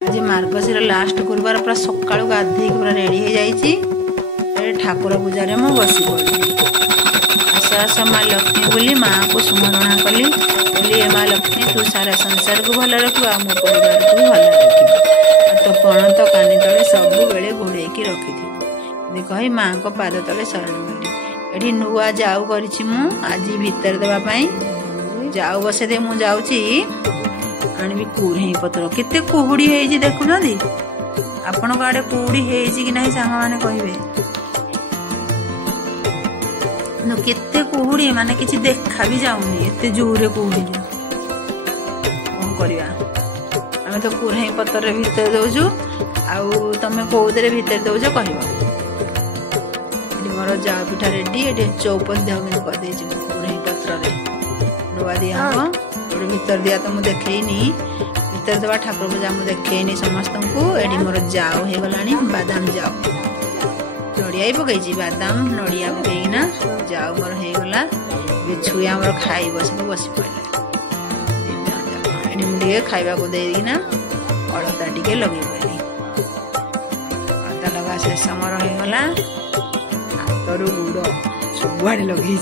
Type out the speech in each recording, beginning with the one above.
आज मार्गशीर लास्ट गुरुवार पूरा सका गाधे पूरा रेडी हो जाइए ठाकुर पूजा रे मु बसी पड़ी आस आस माँ लक्ष्मी बोली माँ को सुमरणा कली बोली माँ लक्ष्मी तू सारा संसार को भल रख मो परिवार को भल रख तो पण तो कानी तले सब बेले घोड़े रखी थी कही माँ को पाद तले शरण गली ये नुआ जाऊ करी आज भीतर देवाई जाऊ बसे दे मु जाऊँगी आनी कुढ़ई पतर केते कुहुड़ी है देखुना आपण आड़े कुहुड़ी है कि नहीं सांग मैंने कहे केते कुहुड़ी माने किसी देखा भी जाऊनी एते जोरे कुहुड़ी कौन करवा आम तो कुढ़ई पतर भीतर दौचु आउ तुम कौदे भीतर दौच कह मोर जाऊ पिठा रेडी ये चौपन देह करदे कुढ़ई पत्र नुआ दिया हम भीतर दिया तो मुझे देखनी भीतर देवा ठाकुर पूजा मुझे देखनी समस्त को ये मोर जाऊ हो गला बादाम जाऊ नड़िया ही पकई बादाम नड़िया पकईना जाऊ मोर होगला छुआ मोर खाई बस बस पड़े मुझे खावा को देना अलता टे लगे पड़ी अलता लगा शेष मोर होगला हाथ रू गुड़ सबुआड़े लगे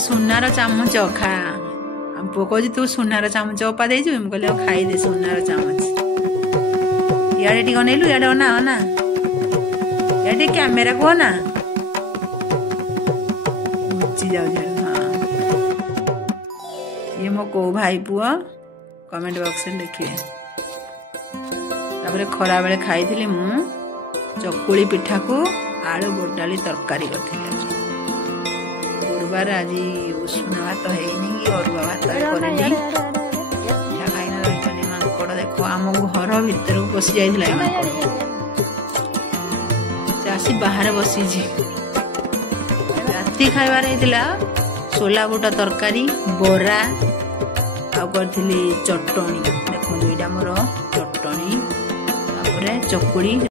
सुनार चामच खा पु कह तू सुनार चामच अपा दे कहले खाई दे सुनार चामच इे टी अनेलु इे अना अना इे कैमेरा को ना घुची जाऊ हाँ ये मो को भाई पुआ कमेंट बॉक्स में लिखे तापर खरा बेले खाई मु चकुली पिठा को आलू गोटाली तरकारी करी गुरुवार आज उषुना भात है अरुआ भात करें खाई रही माकड़ देख आम घर भीतर पशि जाइए आसी बाहर बसी राति खाइबार सोला बुट तरकारी बरा आनी चटणी देखो यहाँ मोर चटणी चकुड़ी